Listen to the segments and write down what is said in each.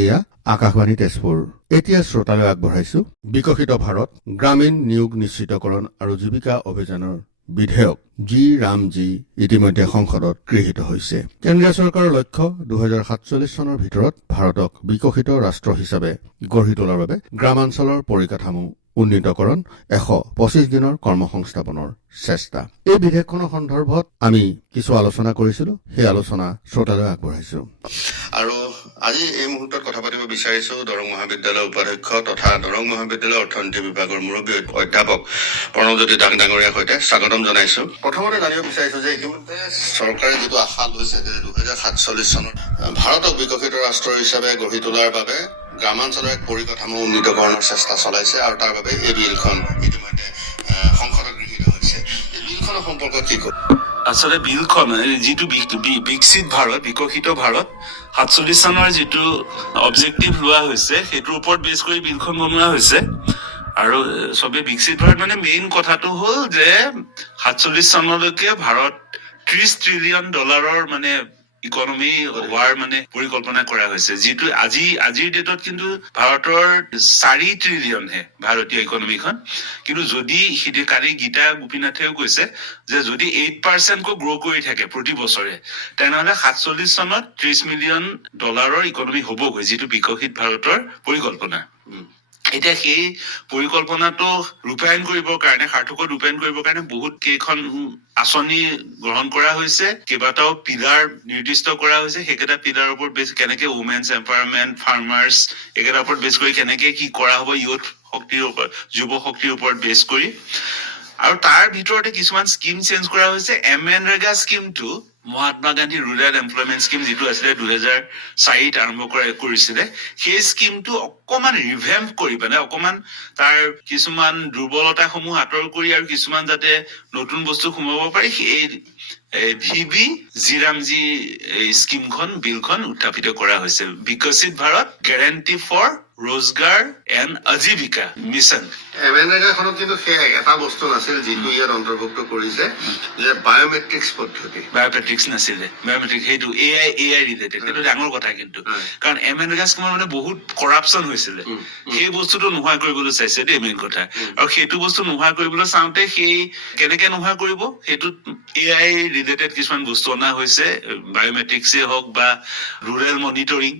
এয়া আকাশবাণী তেজপুৰ। এতিয়া শ্ৰোতালৈ আগবঢ়াইছো বিকশিত ভাৰত গ্ৰামীণ নিয়োগ নিশ্চিতকৰণ আৰু জীৱিকা অভিযানৰ বিধেয়ক জি ৰামজী ইতিমধ্যে সংসদত গৃহীত হৈছে। কেন্দ্ৰীয় চৰকাৰৰ লক্ষ্য 2047 চনৰ ভিতৰত ভাৰতক বিকশিত ৰাষ্ট্ৰ হিচাপে গঢ়ি তোলাৰ বাবে গ্ৰামাঞ্চলৰ পৰিকাঠামো উন্নীতকৰণ 125 দিনৰ কৰ্মসংস্থাপনৰ চেষ্টা। এই বিধেয়কখনৰ সন্দৰ্ভত আমি কিছু আলোচনা কৰিছিলো, সেই আলোচনা শ্ৰোতালৈ আগবঢ়াইছো। আৰু আজি এই মুহূৰ্তত কথা পাতিব বিচাৰিছো দৰং মহাবিদ্যালয়ৰ উপাধ্যক্ষ তথা দৰং মহাবিদ্যালয়ৰ অৰ্থনীতি বিভাগৰ মুৰব্বী অধ্যাপক প্ৰণৱজ্যোতি দাস ডাঙৰীয়াৰ সৈতে স্বাগতম জনাইছো। প্ৰথমতে জানিব বিচাৰিছো যে ইতিমধ্যে চৰকাৰে যিটো আশা লৈছে যে 2047 চনত ভাৰতক বিকশিত ৰাষ্ট্ৰ হিচাপে গঢ়ি তোলাৰ বাবে গ্ৰামাঞ্চলৰ এক পৰিকাঠামো উন্নীতকৰণৰ চেষ্টা চলাইছে আৰু তাৰ বাবে এই বিলখন ইতিমধ্যে সংসদত গৃহীত হৈছে। এই বিলখনৰ সম্পৰ্কত কি কয়? আচলতে বিলখন যিটো বিকশিত ভাৰত বিকশিত ভাৰত 47 চনৰ যিটো অবজেক্টিভ লোৱা হৈছে সেইটোৰ ওপৰত বেছ কৰি বিলখন বনোৱা হৈছে। আৰু চবে বিকশিত ভাৰত মানে মেইন কথাটো হ'ল যে 47 চনলৈকে ভাৰত $30 ট্ৰিলিয়ন মানে ইকনমি হোৱাৰ মানে পৰিকল্পনা কৰা হৈছে, যিটো আজিৰ ডেটত কিন্তু ভাৰতৰ 4 ট্ৰিলিয়নহে ভাৰতীয় ইকনমিখন। কিন্তু যদি কালি গীতা গোপীনাথেও কৈছে যে যদি 8% গ্ৰ' কৰি থাকে প্ৰতি বছৰে তেনেহলে 47 চনত $30 মিলিয়ন ইকনমি হ'বগৈ, যিটো বিকশিত ভাৰতৰ পৰিকল্পনা। এতিয়া সেই পৰিকল্পনাটো ৰূপায়ণ কৰিবৰ কাৰণে সাৰ্থকত ৰূপায়ণ কৰিবৰ কাৰণে বহুত কেইখন আঁচনি গ্ৰহণ কৰা হৈছে, কেইবাটাও পিলাৰ নিৰ্দিষ্ট কৰা হৈছে। সেইকেইটা পিলাৰৰ ওপৰত বেছ কেনেকে উমেন্স এম্পাৱাৰমেন্ট, ফাৰ্মাৰ্ছ এইকেইটাৰ ওপৰত বেছ কৰি কেনেকে কি কৰা হ'ব, ইউথ শক্তিৰ ওপৰত, যুৱ শক্তিৰ ওপৰত বেছ কৰি। আৰু তাৰ ভিতৰতে কিছুমান স্কিম চেঞ্জ কৰা হৈছে। MNREGA স্কিমটো Mahatma Gandhi rural employment scheme যিটো আছিলে 2004 আৰম্ভ কৰিছিলে, সেই স্কিমটো অকমান ৰিভেম্প কৰি পেলাই অকমান তাৰ কিছুমান দুৰ্বলতাসমূহ আঁতৰ কৰি আৰু কিছুমান যাতে নতুন বস্তু সোমাব পাৰি সেই ভিবি জিৰামজী বিলখন উত্থাপিত কৰা হৈছে। Viksit Bharat guarantee for Rozgar and Ajeevika mission. MNREGAখনত কিন্তু সেই এটা বস্তু নাছিল যিটো ইয়াত অন্তৰ্ভুক্ত কৰিছে যে বায়োমেট্ৰিক্স পদ্ধতি। বায়োমেট্ৰিক্স নাছিলে, বায়োমেট্ৰিক সেইটো AI ৰিলেটেড, সেইটো ডাঙৰ কথা কিন্তু। কাৰণ MNREGA স্কিমৰ মানে বহুত কৰাপশ্যন হৈছিলে, সেই বস্তুটো নোহোৱা কৰিবলৈ চাইছে দেই মেইন কথা। আৰু সেইটো বস্তু নোহোৱা কৰিবলৈ চাওঁতে সেই কেনেকে নোহোৱা কৰিব সেইটোত AI ৰিলেটেড কিছুমান বস্তু অনা হৈছে, বায়োমেট্ৰিক্সে হওক বা ৰুৰেল মনিটৰিং,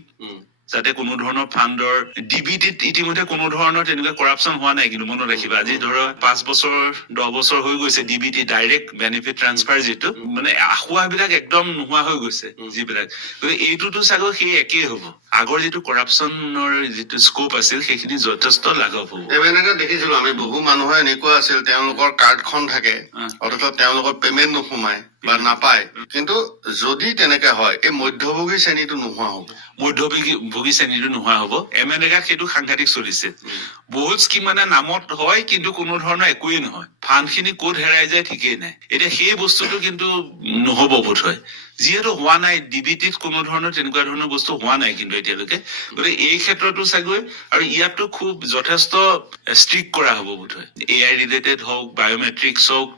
যাতে কোনো ধৰণৰ ফাণ্ডৰ ডিবিটিত ইতিমধ্যে কোনো ধৰণৰ তেনেকুৱা কৰাপশ্যন হোৱা নাই। কিন্তু মনত ৰাখিবা, আজি ধৰক 5 বছৰ 10 বছৰ হৈ গৈছে ডিবিটি ডাইৰেক্ট বেনিফিট ট্ৰান্সফাৰ যিটো মানে আখুৱাবিলাক একদম নোহোৱা হৈ গৈছে যিবিলাক। গতিকে এইটোতো চাগৈ সেই একেই হ'ব, আগৰ যিটো কৰাপশ্যনৰ যিটো স্কোপ আছিল সেইখিনি যথেষ্ট লাঘৱ হ'ব। MNREGA দেখিছিলো আমি বহু মানুহৰ এনেকুৱা আছিল তেওঁলোকৰ কাৰ্ডখন থাকে অথচ তেওঁলোকৰ পেমেণ্ট নোসোমায় বা নাপায়। কিন্তু যদি তেনেকে হয় এই মধ্যভোগী শ্ৰেণীটো নোহোৱা হ'ব, মধ্যভোগী শ্ৰেণীটো নোহোৱা হ'ব। MNREGA সেইটো সাংঘাতিক চলিছে। বহুত স্কিম মানে নামত হয় কিন্তু কোনো ধৰণৰ একোৱেই নহয়, ফাণ্ডখিনি ক'ত হেৰাই যায় ঠিকেই নাই। এতিয়া সেই বস্তুটো কিন্তু নহ'ব বোধ হয়, যিহেতু হোৱা নাই ডিবিটিত কোনো ধৰণৰ তেনেকুৱা ধৰণৰ বস্তু হোৱা নাই কিন্তু এতিয়ালৈকে। গতিকে এই ক্ষেত্ৰতো চাগৈ আৰু ইয়াতো খুব যথেষ্ট ষ্ট্ৰিক্ট কৰা হ'ব বোধ হয়। AI ৰিলেটেড হওক, বায়োমেট্ৰিক্স হওক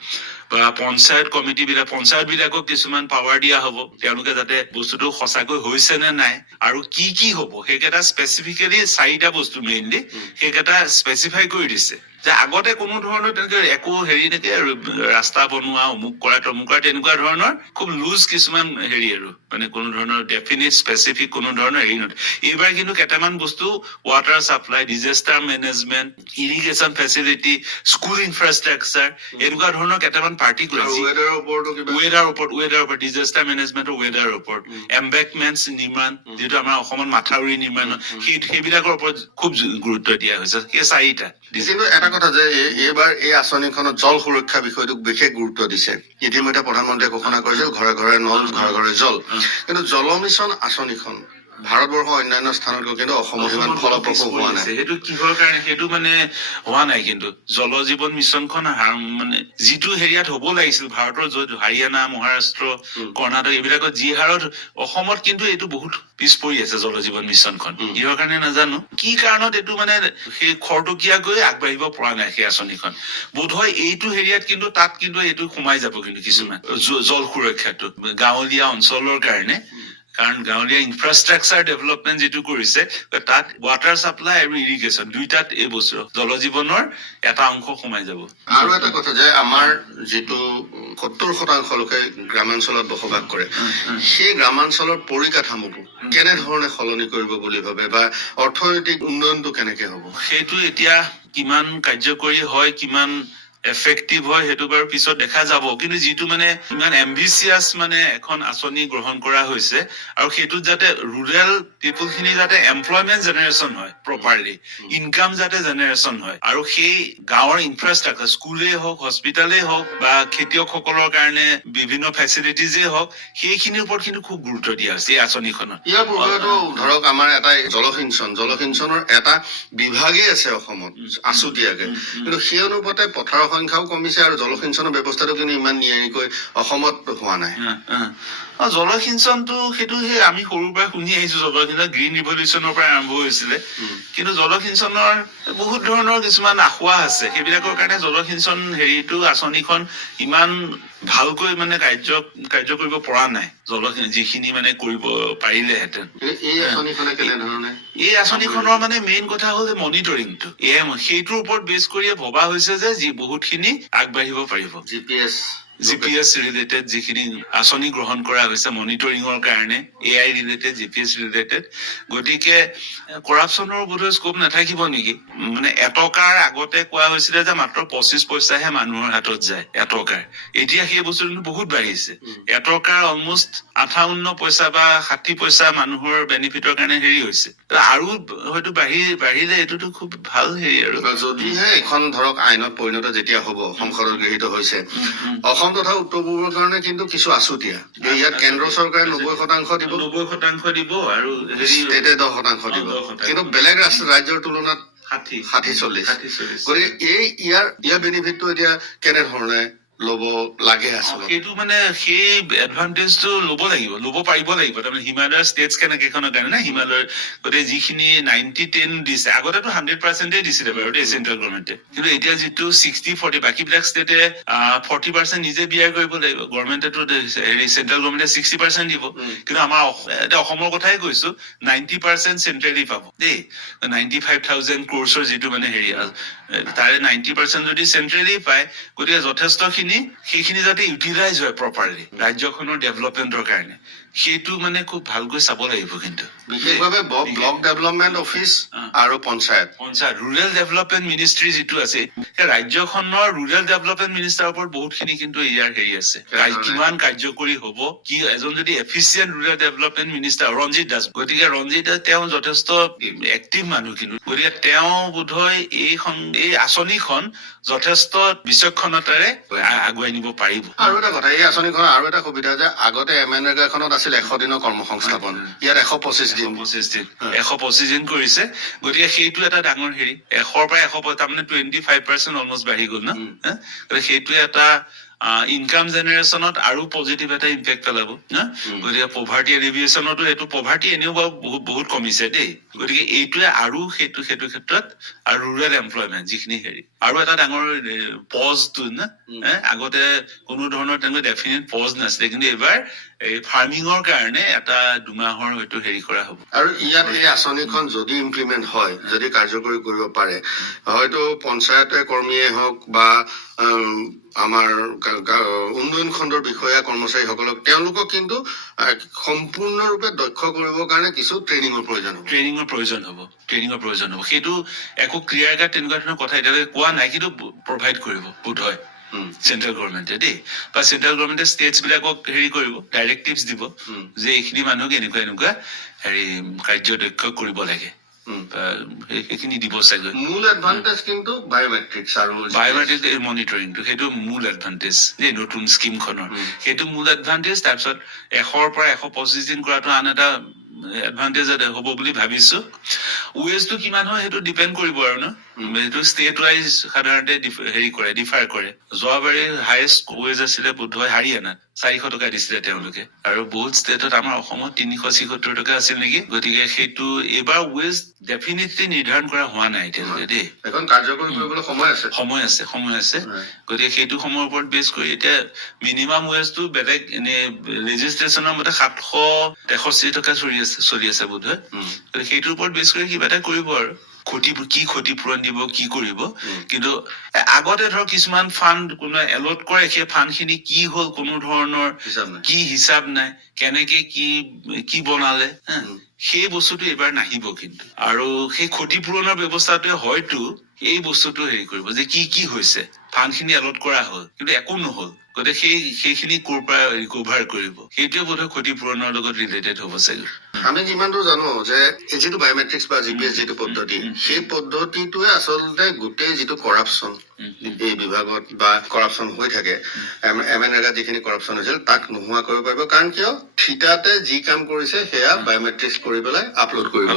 বা পঞ্চায়ত বিলাকক কিছুমান পাৱাৰ দিয়া হ'ব, তেওঁলোকে যাতে বস্তুটো সঁচাকৈ হৈছে নে নাই আৰু কি হ'ব সেইকেইটা স্পেচিফিকেলি 4টা বস্তু মেইনলি সেইকেইটা স্পেচিফাই কৰি দিছে। যে আগতে কোনো ধৰণৰ তেনেকে একো হেৰি নেকি আৰু ৰাস্তা বনোৱা অমুক কৰা তমুক কৰা তেনেকুৱা ধৰণৰ খুব লুজ কিছুমান হেৰি আৰু মানে কোনো ধৰণৰ ডেফিনিট স্পেচিফিক কোনো ধৰণৰ হেৰি নহয়। এইবাৰ কিন্তু কেইটামান বস্তু water supply, disaster management, irrigation facility, school infrastructure এনেকুৱা ধৰণৰ কেইটামান পাৰ্টিকুলাৰ ৱেডাৰৰ ওপৰত ডিজাষ্টাৰ মেনেজমেণ্টৰ ৱেডাৰৰ ওপৰত, এম্বেকমেণ্টছ নিৰ্মাণ যিটো আমাৰ অসমত মাথাউৰি নিৰ্মাণ সেইবিলাকৰ ওপৰত খুব গুৰুত্ব দিয়া হৈছে। সেই 4টা। কিন্তু এটা কথা যে এইবাৰ এই আঁচনিখনত জল সুৰক্ষা বিষয়টোক বিশেষ গুৰুত্ব দিছে। ইতিমধ্যে প্ৰধানমন্ত্ৰীয়ে ঘোষণা কৰিছিল ঘৰে ঘৰে নল, ঘৰে ঘৰে জল। কিন্তু জল মিছন আঁচনিখন ভাৰতবৰ্ষৰ অন্যান্য স্থানতকৈ কিন্তু অসমৰ সিমান ফলপ্ৰসূ হোৱা নাই। সেইটো কিহৰ কাৰণে সেইটো মানে হোৱা নাই। কিন্তু জল জীৱন মিছনখন মানে যিটো হেৰিয়াত হ'ব লাগিছিল ভাৰতৰ, য'ত হাৰিয়ানা, মহাৰাষ্ট্ৰ, কৰ্ণাটক এইবিলাকত যি হাৰত, অসমত কিন্তু এইটো বহুত পিছ পৰি আছে জল জীৱন মিছনখন। কিহৰ কাৰণে নাজানো, কি কাৰণত এইটো মানে সেই খৰতকীয়াকৈ আগবাঢ়িব পৰা নাই সেই আঁচনিখন। বোধহয় এইটো হেৰিয়াত কিন্তু তাত কিন্তু এইটো সোমাই যাব কিন্তু কিছুমান জল সুৰক্ষাটো গাঁৱলীয়া অঞ্চলৰ কাৰণে কাৰণ গাঁৱলীয়া ইনফ্ৰাষ্ট্ৰাকচাৰ ডেভেলপমেণ্ট যিটো কৰিছে তাত ৱাটাৰ চাপ্লাই আৰু ইৰিগেশ্যন দুইটাত এই বছৰ জল জীৱনৰ এটা অংশ সোমাই যাব। আৰু এটা কথা যে আমাৰ যিটো 70% লোকে গ্ৰামাঞ্চলত বসবাস কৰে, সেই গ্ৰামাঞ্চলৰ পৰিকাঠামোটো কেনেধৰণে সলনি কৰিব বুলি ভাবে বা অৰ্থনৈতিক উন্নয়নটো কেনেকে হ'ব? সেইটো এতিয়া কিমান কাৰ্যকৰী হয়, কিমান এফেক্টিভ হয় সেইটো বাৰু পিছত দেখা যাব, কিন্তু যিটো মানে ইমান এম্বিচিয়াছ মানে এখন আঁচনি গ্ৰহণ কৰা হৈছে আৰু সেইটোত যাতে ৰুৰেল পিপুল খিনি যাতে এমপ্লয়মেণ্ট জেনেৰেশ্যন হয়, প্ৰপাৰলি ইনকাম যাতে জেনেৰেশ্যন হয়, আৰু সেই গাঁৱৰ ইনফ্ৰাষ্ট্ৰাকচাৰ স্কুলেই হওক, হস্পিটেলেই হওক বা খেতিয়কসকলৰ কাৰণে বিভিন্ন ফেচিলিটিজেই হওক, সেইখিনিৰ ওপৰত কিন্তু খুব গুৰুত্ব দিয়া হৈছে এই আঁচনিখনত। ইয়াৰ পূৰ্বেতো ধৰক আমাৰ এটা জলসিঞ্চনৰ এটা বিভাগেই আছে অসমত আছুতীয়াকে, কিন্তু সেই অনুপাতে পথাৰৰ সংখ্যাও কমিছে আৰু জলসিঞ্চনৰ ব্যৱস্থাটো কিন্তু ইমান নিয়াৰিকৈ অসমত হোৱা নাই। জলসিঞ্চনটো সেইটো সেই আমি সৰুৰ পৰা শুনি আহিছো, জলসিঞ্চন গ্ৰীণ ৰিভলিউচনৰ পৰা আৰম্ভ হৈছিলে, কিন্তু জলসিঞ্চনৰ বহুত ধৰণৰ কিছুমান আসোঁৱাহ আছে, সেইবিলাকৰ কাৰণে জলসিঞ্চন আঁচনিখন ইমান ভালকৈ মানে কাৰ্য কৰিব পৰা নাই। যিখিনি মানে কৰিব পাৰিলেহেঁতেন। এই আঁচনিখনৰ মানে মেইন কথা হ'ল যে মনিটৰিংটো, সেইটোৰ ওপৰত বেছ কৰিয়ে ভবা হৈছে যে বহুতখিনি আগবাঢ়িব পাৰিব। জিপিএছ ৰিলেটেড যিখিনি আঁচনি গ্ৰহণ কৰা হৈছে মনিটৰিঙৰ কাৰণে, AI ৰিলেটেড, জিপিএছ ৰিলেটেড, গতিকে কৰাপশ্যনৰ বোধহয় স্কোপ নাথাকিব নেকি? মানে এটকাৰ আগতে কোৱা হৈছিলে যে মাত্ৰ 25 পইচাহে মানুহৰ হাতত যায় এটকাৰ, এতিয়া সেই বস্তুটো কিন্তু বহুত বাঢ়িছে। এটকাৰ অলমষ্ট 58 পইচা বা 60 পইচা মানুহৰ বেনিফিটৰ কাৰণে হৈছে, আৰু হয়তো বাঢ়িলে এইটোতো খুব ভাল আৰু যদিহে এখন ধৰক আইনত পৰিণত যেতিয়া হ'ব, সংসদত গৃহীত হৈছে, অসম তথা উত্তৰ পূৰ্বৰ কাৰণে কিন্তু কিছু আছুতীয়া। ইয়াত কেন্দ্ৰ চৰকাৰে 90% দিব, 90% দিব আৰু ষ্টেটে 10% দিব, কিন্তু বেলেগ ৰাজ্যৰ তুলনাত 60-40। গতিকে ইয়াৰ বেনিফিটটো এতিয়া কেনেধৰণে ল'ব লাগে আচলতে? সেইটো মানে সেই এডভান্টেজটো ল'ব পাৰিব লাগিব। তাৰমানে হিমালয়ৰ ষ্টেটছ কেনেকেখনৰ কাৰণে না, হিমালয়ৰ গতিকে যিখিনি 90-10 দিছে, আগতেতো 100% দিছিলে বাৰু দেই চেন্ট্ৰেল গভৰ্ণমেণ্টে, কিন্তু এতিয়া যিটো 60-40, বাকীবিলাক ষ্টেটে 40% নিজে বিয়াৰ কৰিব লাগিব। গভৰ্ণমেণ্টেতো চেন্ট্ৰেল গভৰ্ণমেণ্টে 60% দিব, কিন্তু আমাৰ এতিয়া অসমৰ কথাই কৈছো 90% চেন্ট্ৰেলি পাব দেই। 95,000 crores যিটো মানে তাৰে 90% যদি চেন্ট্ৰেলি পায়, গতিকে যথেষ্টখিনি সেইখিনি যাতে ইউটিলাইজ হয় প্ৰপাৰলি ৰাজ্যখনৰ ডেভেলপমেণ্টৰ কাৰণে, সেইটো মানে খুব ভালকৈ চাব লাগিব। কিন্তু বিশেষভাৱে ব্লক ডেভেলপমেণ্ট অফিচ আৰু পঞ্চায়ত ৰুৰেল ডেভেলপমেণ্ট মিনিষ্ট্ৰী যিটো আছে, ৰাজ্যখনৰ ৰুৰেল ডেভেলপমেণ্ট মিনিষ্টাৰৰ ওপৰত বহুতখিনি কিন্তু ইয়াৰ আছে, কিমান কাৰ্যকৰী হ'ব, কি এজন যদি efficient rural development minister Ranjit Das, গতিকে ৰঞ্জিত দাস তেওঁ যথেষ্ট এক্টিভ মানুহ, কিন্তু গতিকে তেওঁ বোধহয় এই আঁচনিখন যথেষ্ট বিচক্ষণতাৰে আগুৱাই নিব পাৰিব। আৰু এটা কথা, এই আঁচনিখনৰ আৰু এটা সুবিধা যে আগতে MNREGAখনত আছিল 100 দিনৰ কৰ্মসংস্থাপন, ইয়াত 125 দিন 125 দিন কৰিছে, গতিকে সেইটো এটা ডাঙৰ 100ৰ পৰা 100, তাৰমানে 25% অলমষ্ট বাঢ়ি গ'ল ন। সেইটোৱে এটা ইনকাম জেনেৰেশ্যনত আৰু পজিটিভ এটা ইম্পেক্ট পেলাব না। গতিকে পভাৰ্টি এলিভিয়েশ্যনতো এইটো পভাৰ্টি এনেও বাৰু বহুত কমিছে দেই, গতিকে এইটোৱে আৰু সেইটো ক্ষেত্ৰত আৰু ৰুৰেল এমপ্লয়মেণ্ট যিখিনি আৰু এটা ডাঙৰ পজটো না। আগতে কোনো ধৰণৰ তেনেকৈ ডেফিনেট পজ নাছিলে, কিন্তু এইবাৰ এই ফাৰ্মিঙৰ কাৰণে এটা 2 মাহৰ হয়তো কৰা হ'ব। আৰু ইয়াত এই আঁচনিখন যদি ইমপ্লিমেণ্ট হয়, যদি কাৰ্যকৰী কৰিব পাৰে, হয়তো পঞ্চায়তে কৰ্মীয়ে হওক বা আমাৰ উন্নয়ন খণ্ডৰ বিষয়া কৰ্মচাৰীসকলক তেওঁলোকক কিন্তু সম্পূৰ্ণৰূপে দক্ষ কৰিবৰ কাৰণে কিছু ট্ৰেইনিঙৰ প্ৰয়োজন হ'ব। সেইটো একো ক্লিয়াৰ কাট তেনেকুৱা ধৰণৰ কথা এতিয়ালৈকে কোৱা নাই, কিন্তু প্ৰভাইড কৰিব বোধহয় চেন্ট্ৰেল গভৰ্ণমেণ্টে দেই, বা চেন্ট্ৰেল গভৰ্ণমেণ্টে ষ্টেটছ বিলাকক কৰিব, ডাইৰেক্টিভছ দিব যে এইখিনি মানুহক এনেকুৱা কাৰ্যদক্ষ কৰিব লাগে, সেইখিনি দিব চাগৈ। মূল এডভান্টেজ কিন্তু বায়োমেট্ৰিক মনিটৰিংটো, সেইটো মূল এডভান্টেজ দেই নতুন স্কিমখনৰ, সেইটো মূল এডভান্টেজ। তাৰপিছত 100ৰ পৰা 125 দিন কৰাটো আন এটা এডভান্টেজ হ'ব বুলি ভাবিছো। ৱেজটো কিমান হয় সেইটো ডিপেণ্ড কৰিব আৰু ন, সেইটো ষ্টেট ৱাইজ সাধাৰণতে ডিফাৰ কৰে। যোৱাবাৰে হাইয়েষ্ট ৱেজ আছিলে বোধহয় হাৰিয়ানাত 400 টকা দিছিলে তেওঁলোকে আৰু বহুত ষ্টেটত আমাৰ অসমত 376 টকা আছিল নেকি গতিকে সেইটো এবাৰ ৱেজ ডেফিনেটলি নিৰ্ধাৰণ কৰা হোৱা নাই এতিয়ালৈকে দেই এখন কাৰ্যকৰী কৰিবলৈ সময় আছে গতিকে সেইটো সময়ৰ ওপৰত বেছ কৰি এতিয়া মিনিমাম ৱেজটো বেলেগ এনে লেজিছলেশ্যনৰ মতে 763 টকা চলি আছে বোধহয় গতিকে সেইটোৰ ওপৰত বেছ কৰি কিবা এটা কৰিব আৰু ক্ষতিপূৰণ দিব কি কৰিব কিন্তু আগতে ধৰক কিছুমান ফাণ্ড কোনো এলট কৰে সেই ফাণ্ড খিনি কি হ'ল কোনো ধৰণৰ কি হিচাপ নাই কেনেকে কি বনালে সেই বস্তুটো এবাৰ নাহিব কিন্তু আৰু সেই ক্ষতিপূৰণৰ ব্যৱস্থাটোৱে হয়তো এই বস্তুটো হেৰি কৰিব যে কি হৈছে ফাণ্ড খিনি এলট কৰা হ'ল কিন্তু একো নহল গতিকে সেইখিনি ক'ৰ পৰা ৰিকভাৰ কৰিব সেইটোৱে বোধহয় ক্ষতিপূৰণৰ লগত ৰিলেটেড হ'ব চাগে আমি যিমান দূৰ জানো যে এই যিটো বায়োমেট্ৰিক্স বা জিপিএছ যিটো পদ্ধতি সেই পদ্ধতিটোৱে আচলতে গোটেই যিটো কৰাপচন এই বিভাগত বা কৰাপচন হৈ থাকে এমএনৰেগা যিখিনি কৰাপচন হৈছিল তাক নোহোৱা কৰিব পাৰিব কাৰণ কিয় থিতাতে যি কাম কৰিছে সেয়া বায়োমেট্ৰিক্স কৰি পেলাই আপলোড কৰিব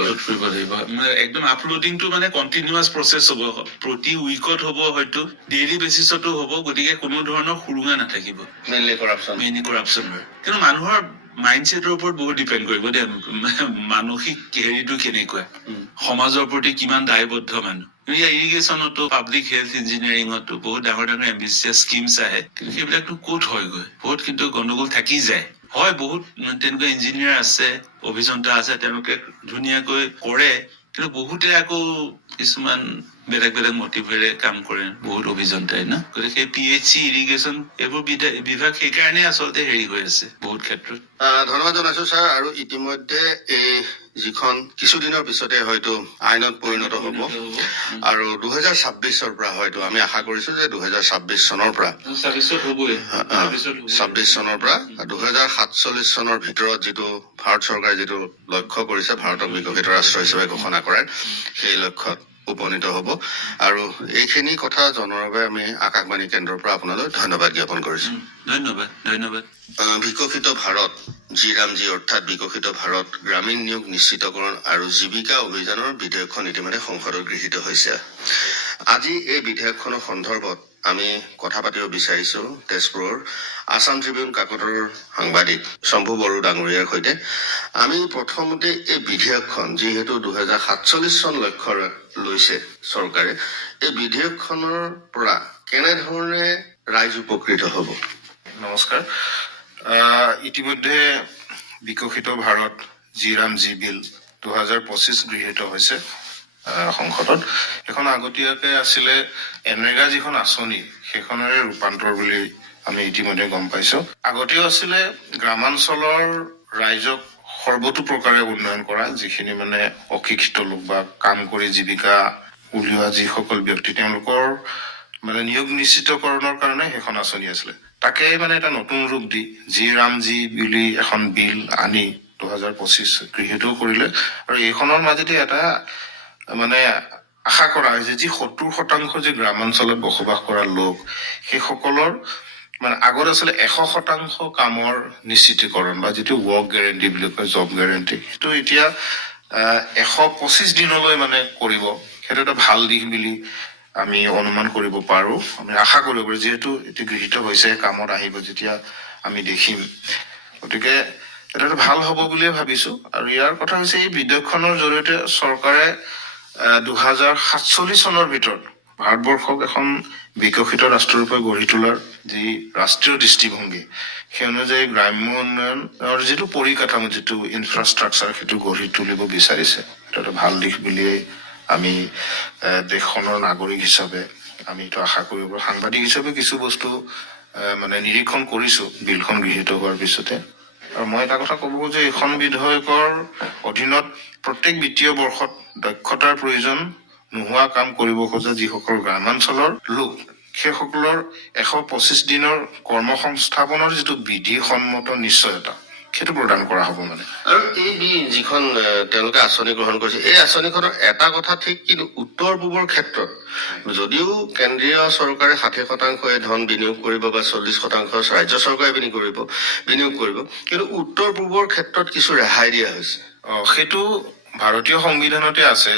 লাগিব মানে একদম আপলোডিংটো মানে কণ্টিনিউৱাছ প্ৰচেছ হ'ব প্ৰতি উইকত হ'ব হয়তো ডেইলি বেচিছতো হ'ব গতিকে কোনো ধৰণৰ সুৰুঙা নাথাকিব মেইনলি কৰাপচন হয় কিন্তু মানুহৰ মাইণ্ডছেটৰ ওপৰত বহুত ডিপেণ্ড কৰিব দেই মানসিক হেৰিটো কেনেকুৱা সমাজৰ প্ৰতি কিমান দায়বদ্ধ মানুহ ইৰিগেশ্যনতো পাব্লিক হেল্থ ইঞ্জিনিয়াৰিঙতো বহুত ডাঙৰ এম্বিচিয়াছ স্কিমছ আহে কিন্তু সেইবিলাকতো ক'ত হয়গৈ বহুত কিন্তু গণ্ডগোল থাকি যায় হয় বহুত তেনেকুৱা ইঞ্জিনিয়াৰ আছে অভিযন্তা আছে তেওঁলোকে ধুনীয়াকৈ কৰে কিন্তু বহুতে আকৌ কিছুমান বেলেগ মটিভেৰে কাম কৰে বহুত অভিযন্তাই না গতিকে সেই PHC ইৰিগেশ্যন এইবোৰ বিভাগ সেইকাৰণে আচলতে হেৰি হৈ আছে বহুত ক্ষেত্ৰত ধন্যবাদ জনাইছো ছাৰ আৰু ইতিমধ্যে এই যিখন কিছুদিনৰ পিছতে হয়তো আইনত পৰিণত হ'ব আৰু 2026 পৰা হয়তো আমি আশা কৰিছো যে 2026 চনৰ পৰা 26 চনৰ পৰা 2047 চনৰ ভিতৰত যিটো ভাৰত চৰকাৰে যিটো লক্ষ্য কৰিছে ভাৰতক বিকশিত ৰাষ্ট্ৰ হিচাপে ঘোষণা কৰাৰ সেই লক্ষ্যত উপনীত হ'ব আৰু এইখিনি কথা জনোৱাৰ বাবে আমি আকাশবাণী কেন্দ্ৰৰ পৰা আপোনালৈ ধন্যবাদ জ্ঞাপন কৰিছো ধন্যবাদ বিকশিত ভাৰত জি অৰ্থাৎ বিকশিত ভাৰত গ্ৰামীণ নিয়োগ নিশ্চিতকৰণ আৰু জীৱিকা অভিযানৰ বিধেয়কখন ইতিমধ্যে সংসদত গৃহীত হৈছে আজি এই বিধেয়কখনৰ সন্দৰ্ভত আমি কথা পাতিব বিচাৰিছো তেজপুৰৰ আছাম ট্ৰিবিউন কাকতৰ সাংবাদিক শম্ভু বড়ো ডাঙৰীয়াৰ সৈতে আমি প্ৰথমতে এই বিধেয়কখন যিহেতু 2047 চন লক্ষ্য লৈছে চৰকাৰে এই বিধেয়কখনৰ পৰা কেনেধৰণে ৰাইজ উপকৃত হ'ব নমস্কাৰ ইতিমধ্যে বিকশিত ভাৰত জি বিল 2025 গৃহীত হৈছে সংসদত এখন আগতীয়াকৈ আছিলে এনৰেগা যিখন আঁচনি সেইখনৰে ৰূপান্তৰ বুলি আমি ইতিমধ্যে গম পাইছো আগতেও আছিলে গ্ৰামাঞ্চলৰ ৰাইজক সৰ্বতো প্ৰকাৰে উন্নয়ন কৰা যিখিনি মানে অশিক্ষিত লোক বা কাম কৰি জীৱিকা উলিওৱা যিসকল ব্যক্তি তেওঁলোকৰ মানে নিয়োগ নিশ্চিতকৰণৰ কাৰণে সেইখন আঁচনি আছিলে তাকে মানে এটা নতুন ৰূপ দি জি বুলি এখন বিল আনি 2025 গৃহীত কৰিলে আৰু এইখনৰ মাজতে এটা মানে আশা কৰা হৈছে যে 70% যে গ্ৰামাঞ্চলত বসবাস কৰা লোক সেইসকলৰ মানে আগত আছিলে 100% কামৰ নিশ্চিতকৰণ বা যিটো ৱৰ্ক গেৰেণ্টি বুলি কয় জব গেৰেণ্টি সেইটো এতিয়া 125 দিনলৈ মানে কৰিব সেইটো এটা ভাল দিশ বুলি আমি অনুমান কৰিব পাৰো আমি আশা কৰিব পাৰো যেহেতু এটি গৃহীত হৈছে কামত আহিব যেতিয়া আমি দেখিম গতিকে এটা ভাল হ'ব বুলি ভাবিছো আৰু ইয়াৰ কথা হৈছে এই বিধেয়কখনৰ জৰিয়তে চৰকাৰে 2047 চনৰ ভিতৰত ভাৰতবৰ্ষক এখন বিকশিত ৰাষ্ট্ৰৰূপে গঢ়ি তোলাৰ যি ৰাষ্ট্ৰীয় দৃষ্টিভংগী সেই অনুযায়ী গ্ৰাম্য উন্নয়নৰ যিটো পৰিকাঠামো যিটো ইনফ্ৰাষ্ট্ৰাকচাৰ সেইটো গঢ়ি তুলিব বিচাৰিছে এটা ভাল দিশ বুলিয়ে আমি দেশখনৰ নাগৰিক হিচাপে আমি এইটো আশা কৰিব সাংবাদিক হিচাপে কিছু বস্তু মানে নিৰীক্ষণ কৰিছো বিলখন গৃহীত হোৱাৰ পিছতে আৰু মই এটা কথা ক'ব যে এইখন বিধেয়কৰ অধীনত প্ৰত্যেক বিত্তীয় বৰ্ষত দক্ষতাৰ প্ৰয়োজন নোহোৱা কাম কৰিব খোজা যিসকল গ্ৰামাঞ্চলৰ লোক সেইসকলৰ 125 দিনৰ কৰ্মসংস্থাপনৰ যিটো বিধিসন্মত নিশ্চয়তা সেইটো প্ৰদান কৰা হ'ব মানে আৰু এই যিখন তেওঁলোকে আঁচনি গ্ৰহণ কৰিছে এই আঁচনিখনৰ এটা কথা ঠিক কিন্তু উত্তৰ পূবৰ ক্ষেত্ৰত যদিও কেন্দ্ৰীয় চৰকাৰে 60% ধন বিনিয়োগ কৰিব বা 40% ৰাজ্য চৰকাৰে বিনিয়োগ কৰিব কিন্তু উত্তৰ পূবৰ ক্ষেত্ৰত কিছু ৰেহাই দিয়া হৈছে সেইটো ভাৰতীয় সংবিধানতে আছে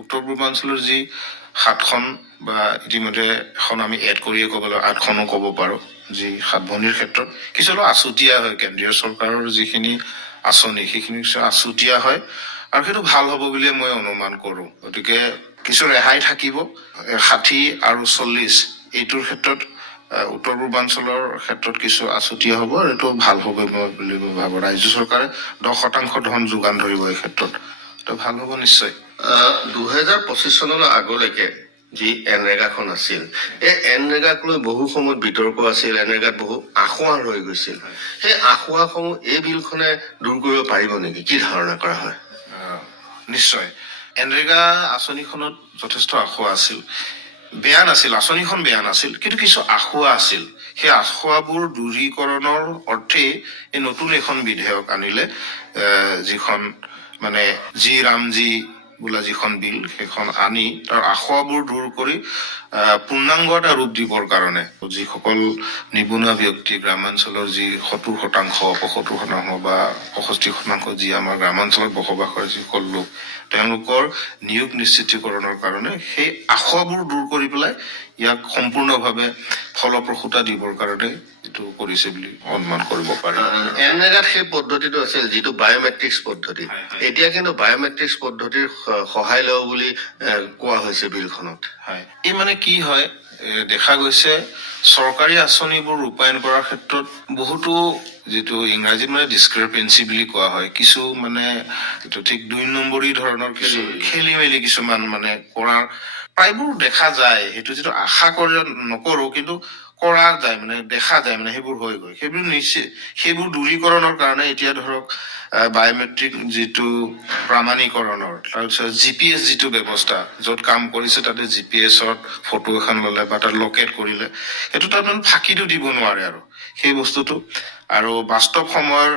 উত্তৰ পূৰ্বাঞ্চলৰ যি 7খন বা ইতিমধ্যে এখন আমি এড কৰিয়ে ক'ব লাগিব 8খনো ক'ব পাৰো যি সাত ভনীৰ ক্ষেত্ৰত কিছু অলপ আছুতীয়া হয় কেন্দ্ৰীয় চৰকাৰৰ যিখিনি আঁচনি সেইখিনি আছুতীয়া হয় আৰু সেইটো ভাল হ'ব বুলি মই অনুমান কৰো গতিকে কিছু ৰেহাই থাকিব 60 আৰু 40 এইটোৰ ক্ষেত্ৰত উত্তৰ পূৰ্বাঞ্চলৰ ক্ষেত্ৰত কিছু আছুতীয়া হ'ব আৰু এইটো ভাল হ'ব বুলি মই ভাবো ৰাজ্য চৰকাৰে 10% ধন যোগান ধৰিব এই ক্ষেত্ৰত এটা ভাল হ'ব নিশ্চয় 2025 চনলৈ আগলৈকে যি এনৰেগাখন আছিল এই এনৰেগাক লৈ বহু সময়ত বিতৰ্ক আছিল এনৰেগাত বহু আখোৱা ৰৈ গৈছিল সেই আখোৱাসমূহ এই বিলখনে দূৰ কৰিব পাৰিব নেকি কি ধাৰণা কৰা হয় নিশ্চয় এনৰেগা আঁচনিখনত যথেষ্ট আখোৱা আছিল বেয়া নাছিল আঁচনিখন বেয়া নাছিল কিন্তু কিছু আখোৱা আছিল সেই আখোৱাবোৰ দূৰীকৰণৰ অৰ্থে এই নতুন এখন বিধেয়ক আনিলে যিখন মানে জি ৰামজী বোলা যিখন বিল সেইখন আনি তাৰ আখোৱাবোৰ দূৰ কৰি পূৰ্ণাংগ এটা ৰূপ দিবৰ কাৰণে যিসকল নিবনুৱা ব্যক্তি গ্ৰামাঞ্চলৰ যি 70% 75% বা 65% যি আমাৰ গ্ৰামাঞ্চলত বসবাস কৰে যিসকল লোক তেওঁলোকৰ নিয়োগ নিশ্চিতকৰণৰ কাৰণে সেই আখোৱাবোৰ দূৰ কৰি পেলাই ইয়াক সম্পূৰ্ণভাৱে ফলপ্ৰসূতা দিবৰ কাৰণে এইটো কৰিছে বুলি অনুমান কৰিব পাৰি এনৰেগাত সেই পদ্ধতিটো আছিল যিটো বায়োমেট্ৰিক্স পদ্ধতি এতিয়া কিন্তু বায়োমেট্ৰিক্স পদ্ধতিৰ সহায় লব বুলি কোৱা হৈছে বিলখনত হয় এই মানে কি হয় দেখা গৈছে চৰকাৰী আঁচনিবোৰ ৰূপায়ণ কৰাৰ ক্ষেত্ৰত বহুতো যেটো ইংৰাজীত মানে ডিসক্ৰিপেন্সি বুলি কোৱা হয় কিছু মানে এটো ঠিক 2 নম্বৰী ধৰণৰ কিছু খেলিমেলি কিছুমান মানে কৰাৰ প্ৰায়বোৰ দেখা যায় হেতু যেটো আশা কৰি নকৰো কিন্তু কৰা যায় মানে দেখা যায় মানে হেবোৰ হৈ গৈ হেবোৰ নিশ্চিত হেবোৰ দূৰীকৰণৰ কাৰণে এতিয়া ধৰক বায়োমেট্ৰিক যেটো প্ৰমাণীকৰণৰ তাৰপিছত জিপিএছ যেটো ব্যৱস্থা যত কাম কৰিছে তাতে জিপিএছৰ ফটো এখন ললে বা তাৰ লোকেট কৰিলে এটো তাৰ মানে ফাকিটো দিব নোৱাৰে আৰু সেই বস্তুটো আৰু বাস্তৱ সময়ৰ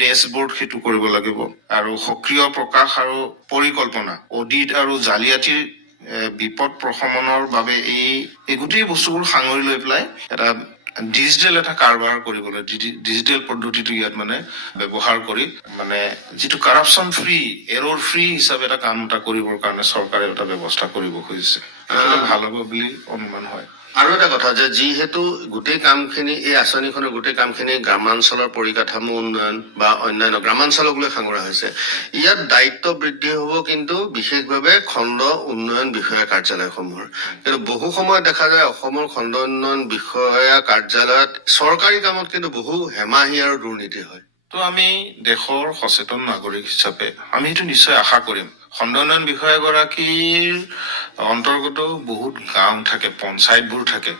ডেশবোৰ্ড হেতু কৰিব লাগিব আৰু সক্ৰিয় প্ৰকাশ আৰু পৰিকল্পনা অডিট আৰু জালিয়াতিৰ বিপদ প্ৰশমনৰ বাবে এই গোটেই বস্তুবোৰ সাঙৰি লৈ পেলাই এটা ডিজিটেল এটা কাৰবাৰ কৰিবলৈ ডিজিটেল পদ্ধতিটো ইয়াত মানে ব্যৱহাৰ কৰি মানে যেটো কাৰাপশন ফ্ৰী এৰৰ ফ্ৰী হিচাপে এটা কাম এটা কৰিবৰ কাৰণে চৰকাৰে এটা ব্যৱস্থা কৰিব খুজিছে এটা ভাল হ'ব বুলি অনুমান হয় আৰু এটা কথা যে যিহেতু গোটেই কামখিনি এই আঁচনিখনৰ গোটেই কামখিনি গ্ৰামাঞ্চলৰ পৰিকাঠামো উন্নয়ন বা অন্যান্য গ্ৰামাঞ্চলক লৈ সাঙুৰা হৈছে ইয়াত দায়িত্ব বৃদ্ধি হ'ব কিন্তু বিশেষভাৱে খণ্ড উন্নয়ন বিষয়া কাৰ্যালয়সমূহৰ কিন্তু বহু সময় দেখা যায় অসমৰ খণ্ড উন্নয়ন বিষয়া কাৰ্যালয়ত চৰকাৰী কামত কিন্তু বহু হেমাহি আৰু দুৰ্নীতি হয় তো আমি দেশৰ সচেতন নাগৰিক হিচাপে আমি এটো নিশ্চয় আশা কৰিম খণ্ড উন্নয়ন বিষয়াগৰাকীৰ অন্তৰ্গত বহুত গাঁও থাকে পঞ্চায়তবোৰ থাকে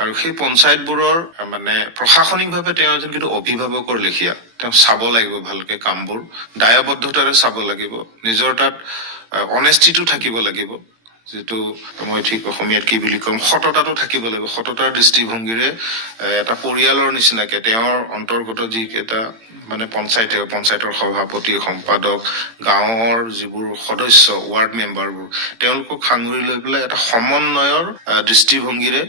আৰু সেই পঞ্চায়তবোৰৰ মানে প্ৰশাসনিকভাৱে তেওঁ এজন কিন্তু অভিভাৱকৰ লেখিয়া তেওঁ চাব লাগিব ভালকে কামবোৰ দায়বদ্ধতাৰে চাব লাগিব নিজৰ তাত অনেষ্টিটো থাকিব লাগিব যেটো মই ঠিক অসমীয়াত কি বুলি কম সততাটো থাকিব লাগিব সততাৰ দৃষ্টিভংগীৰে এটা পৰিয়ালৰ নিচিনাকে তেওঁৰ অন্তৰ্গত যি এটা মানে পঞ্চায়তৰ সভাপতি সম্পাদক গাঁৱৰ যিবোৰ সদস্য ওয়াৰ্ড মেম্বাৰবোৰ তেওঁলোকক সাঙুৰি লৈ পেলাই এটা সমন্বয়ৰ দৃষ্টিভংগীৰে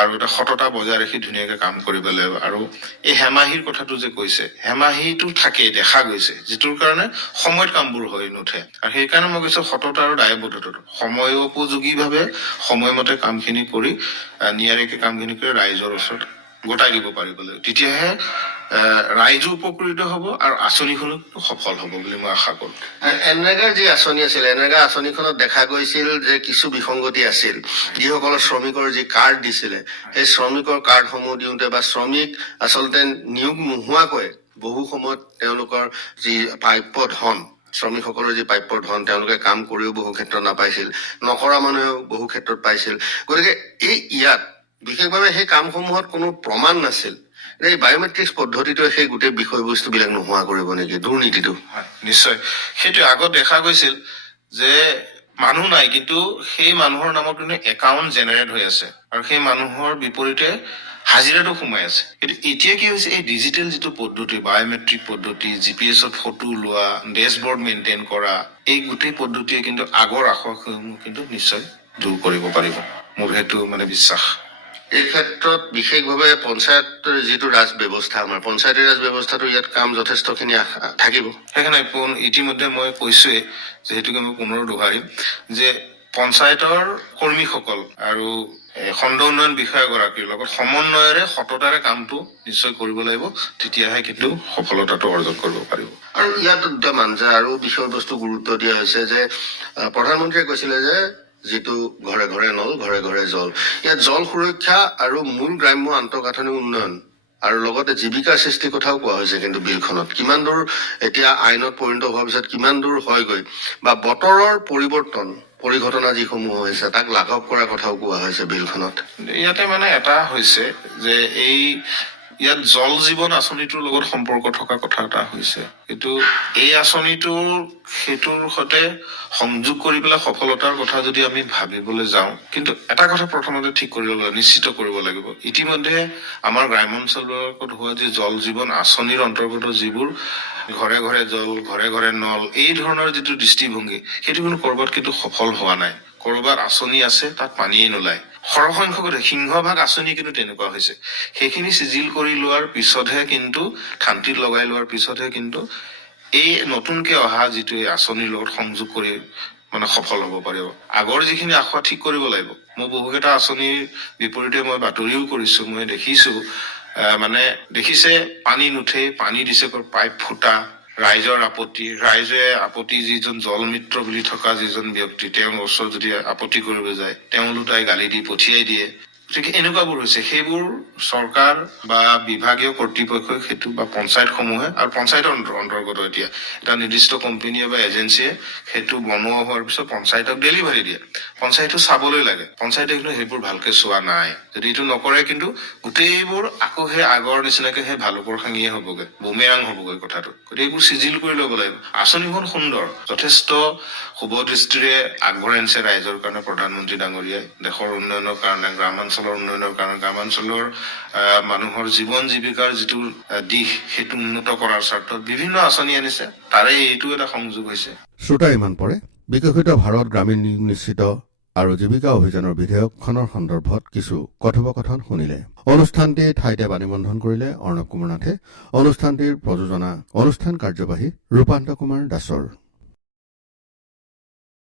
আৰু এটা সততা বজাই ৰাখি ধুনীয়াকৈ কাম কৰিব লাগিব আৰু এই হেমাহিৰ কথাটো যে কৈছে হেমাহিটো থাকে দেখা গৈছে যেটোৰ কাৰণে সময়ত কামবোৰ হৈ নুঠে আৰু সেই কাৰণে মই কৈছো সততা আৰু দায়বদ্ধতাটো সময়োপযোগীভাৱে সময়মতে কামখিনি কৰি নিয়াৰিকৈ কামখিনি কৰি ৰাইজৰ ওচৰত গোটাই দিব পাৰিব লাগিব তেতিয়াহে ৰাইজো উপকৃত হ'ব আৰু আঁচনিখনো সফল হ'ব বুলি মই আশা কৰো এনৰেগাৰ যি আঁচনি আছিল এনৰেগা আঁচনিখনত দেখা গৈছিল যে কিছু বিসংগতি আছিল যিসকলৰ শ্ৰমিকৰ যি কাৰ্ড দিছিলে সেই শ্ৰমিকৰ কাৰ্ডসমূহ দিওঁতে বা শ্ৰমিক আচলতে নিয়োগ নোহোৱাকৈ বহু সময়ত তেওঁলোকৰ যি প্ৰাপ্য ধন শ্ৰমিকসকলৰ যি প্ৰাপ্য ধন তেওঁলোকে কাম কৰিও বহু ক্ষেত্ৰত নাপাইছিল নকৰা মানুহেও বহু ক্ষেত্ৰত পাইছিল গতিকে এই ইয়াত বিশেষভাৱে সেই কামসমূহত কোনো প্ৰমাণ নাছিল এই বায়োমেট্ৰিক্স পদ্ধতিটোৱে সেই গোটেই বিষয়বস্তুবিলাক নোহোৱা কৰিব নেকি দুৰ্নীতিটো নিশ্চয় সেইটো আগত দেখা গৈছিল যে মানুহ নাই কিন্তু সেই মানুহৰ নামত কোনো একাউন্ট জেনাৰেট হৈ আছে আৰু সেই মানুহৰ বিপৰীতে হাজিৰাটো সোমাই আছে কিন্তু এতিয়া কি হৈছে এই ডিজিটেল যেটো পদ্ধতি বায়োমেট্ৰিক পদ্ধতি জিপিএছত ফটো লোৱা ডেশবোৰ্ড মেইনটেইন কৰা এই গোটেই পদ্ধতিয়ে কিন্তু আগৰ আশাসমূহ কিন্তু নিশ্চয় দূৰ কৰিব পাৰিব মোৰ হেতু মানে বিশ্বাস এই ক্ষেত্ৰত বিশেষভাৱে পঞ্চায়তৰ যেটো ৰাজ ব্যৱস্থা আমাৰ পঞ্চায়তৰ ৰাজ ব্যৱস্থাটো ইয়াত কাম যথেষ্টখিনি থাকিব সেইকাৰণে ইতিমধ্যে মই কৈছোৱে যে হেতুকে মই পুনৰ দোহাৰিম যে পঞ্চায়তৰ কৰ্মীসকল আৰু খণ্ড উন্নয়ন বিষয়াগৰাকীৰ লগত সমন্বয়েৰে সততাৰে কামটো নিশ্চয় কৰিব লাগিব, তেতিয়াহে কিন্তু সফলতাটো অৰ্জন কৰিব পাৰিব। আৰু ইয়াত উদ্যমান যে আৰু বিষয়বস্তু গুৰুত্ব দিয়া হৈছে যে প্ৰধানমন্ত্ৰীয়ে কৈছিলে যে যিটো ঘৰে ঘৰে নল ঘৰে ঘৰে জল, ইয়াত জল সুৰক্ষা আৰু মূল গ্ৰাম্য আন্তঃগাঁথনি উন্নয়ন আৰু লগতে জীৱিকাৰ সৃষ্টিৰ কথাও কোৱা হৈছে। কিন্তু বিলখনত কিমান দূৰ এতিয়া আইনত পৰিণত হোৱাৰ পিছত কিমান দূৰ হয়গৈ, বা বতৰৰ পৰিৱৰ্তন পৰিঘটনা যিসমূহ হৈছে তাক লাঘৱ কৰাৰ কথাও কোৱা হৈছে বিলখনত। ইয়াতে মানে এটা হৈছে যে ইয়াত জল জীৱন আঁচনিটোৰ লগত সম্পৰ্ক থকা কথা এটা হৈছে, কিন্তু এই আঁচনিটোৰ সেইটোৰ সৈতে সংযোগ কৰি পেলাই সফলতাৰ কথা যদি আমি ভাবিবলৈ যাওঁ, কিন্তু এটা কথা প্ৰথমতে ঠিক কৰিব লাগিব, নিশ্চিত কৰিব লাগিব, ইতিমধ্যে আমাৰ গ্ৰাম্যাঞ্চলত হোৱা যে জল জীৱন আঁচনিৰ অন্তৰ্গত যিবোৰ ঘৰে ঘৰে জল ঘৰে ঘৰে নল এই ধৰণৰ যিটো দৃষ্টিভংগী, সেইটো কিন্তু কৰবাত কিন্তু সফল হোৱা নাই। কৰবাত আঁচনি আছে তাত পানীয়ে নোলায়। সৰহসংখ্যক সিংহভাগ আঁচনি কিন্তু তেনেকুৱা হৈছে। সেইখিনি চিজিল কৰি লোৱাৰ পিছতহে কিন্তু থান্তিত লগাই লোৱাৰ পিছতহে কিন্তু এই নতুনকে অহা যিটো এই আঁচনিৰ লগত সংযোগ কৰি মানে সফল হ'ব পাৰিব। আগৰ যিখিনি আশা ঠিক কৰিব লাগিব। মই বহুকেইটা আঁচনিৰ বিপৰীতে মই বাতৰিও কৰিছো, মই দেখিছো মানে দেখিছে পানী নুঠে, পানী দিছে পাইপ ফুটা, ৰাইজৰ আপত্তি, ৰাইজে আপত্তি যিজন জল মিত্ৰ বুলি থকা যিজন ব্যক্তি তেওঁৰ ওচৰত যদি আপত্তি কৰিব যায় তেওঁ ওলোটাই গালি দি পঠিয়াই দিয়ে। গতিকে এনেকুৱাবোৰ হৈছে, সেইবোৰ চৰকাৰ বা বিভাগীয় কৰ্তৃপক্ষই সেইটো বা পঞ্চায়ত সমূহে আৰু পঞ্চায়তৰ অন্তৰ্গত এতিয়া এটা নিৰ্দিষ্ট কোম্পানীয়ে বা এজেঞ্চিয়ে সেইটো বনোৱা হোৱাৰ পিছত পঞ্চায়তক ডেলিভাৰী দিয়ে। পঞ্চায়তো চাবলৈ লাগে, পঞ্চায়তে কিন্তু সেইবোৰ ভালকে চোৱা নাই। যদি এইটো নকৰে কিন্তু গোটেইবোৰ আকৌ সেই আগৰ নিচিনাকে সেই ভালুকৰ খাঙিয়ে হ'বগৈ, বুমেৰাং হ'বগৈ কথাটো। গতিকে এইবোৰ চিজিল কৰি ল'ব লাগিব। আঁচনিখন সুন্দৰ, যথেষ্ট শুভ দৃষ্টিৰে আগবঢ়াই আনিছে ৰাইজৰ কাৰণে প্ৰধানমন্ত্ৰী ডাঙৰীয়াই, দেশৰ উন্নয়নৰ কাৰণে, গ্ৰামাঞ্চলৰ উন্নয়নৰ কাৰণে, গ্ৰামাঞ্চলৰ মানুহৰ জীৱন জীৱিকাৰ যিটো দিশ সেইটো উন্নত কৰাৰ স্বাৰ্থত বিভিন্ন আঁচনি আনিছে, তাৰে এইটো এটা সংযোগ হৈছে। শ্ৰোতা ইমান পৰে বিকশিত ভাৰত গ্ৰামীণ নিয়োগ নিশ্চিত আৰু জীৱিকা অভিযানৰ বিধেয়কখনৰ সন্দৰ্ভত কিছু কথোপকথন শুনিলে। অনুষ্ঠানটিৰ ঠাইতে বাণীবন্ধন কৰিলে অৰ্ণৱ কুমাৰ নাথে। অনুষ্ঠানটিৰ প্ৰযোজনা অনুষ্ঠান কাৰ্যবাহী ৰূপান্ত কুমাৰ দাসৰ।